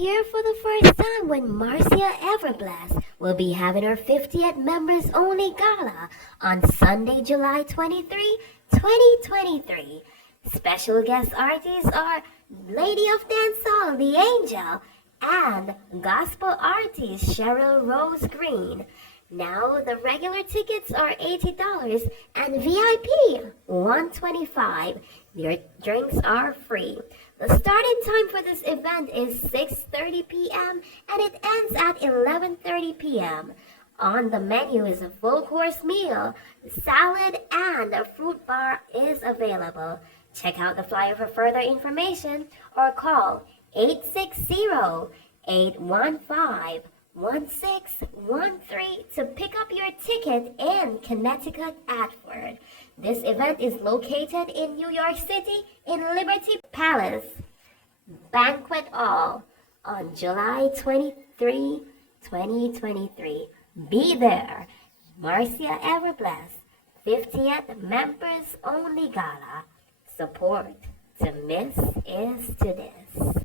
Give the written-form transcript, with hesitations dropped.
here for the first time when Marcia Evabless will be having her 50th members only gala on Sunday, July 23, 2023. Special guest artists are Lady of Dancehall, The Angel, and gospel artist Cheryl Rose Green. Now the regular tickets are $80 and VIP $125. Your drinks are free. The starting time for this event is 6:30 p.m. and it ends at 11:30 p.m. On the menu is a full course meal, salad, and a fruit bar is available. Check out the flyer for further information or call 860-815-1613 to pick up your ticket in Connecticut Atford. This event is located in New York City in Liberty Palace Banquet Hall on July 23, 2023. Be there. Marcia Evabless, 50th Members Only Gala. Support to miss is to this.